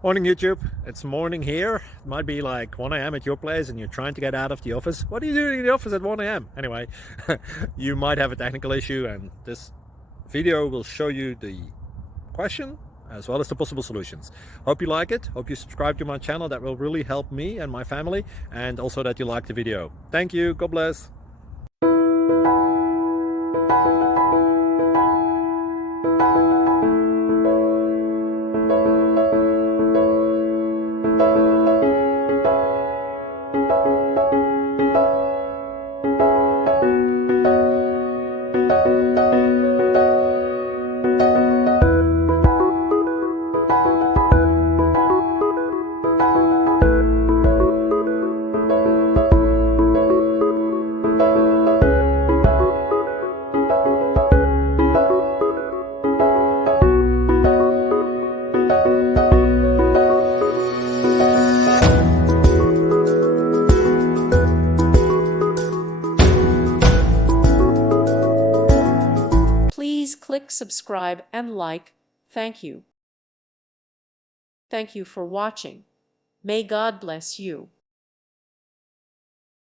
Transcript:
Morning YouTube, it's morning here. It might be like 1 a.m. at your place and you're trying to get out of the office. What are you doing in the office at 1 a.m.? Anyway, you might have a technical issue and this video will show you the question as well as the possible solutions. Hope you like it, hope you subscribe to my channel. That will really help me and my family, and also that you like the video. Thank you, God bless. Please click subscribe and like. Thank you. Thank you for watching. May God bless you.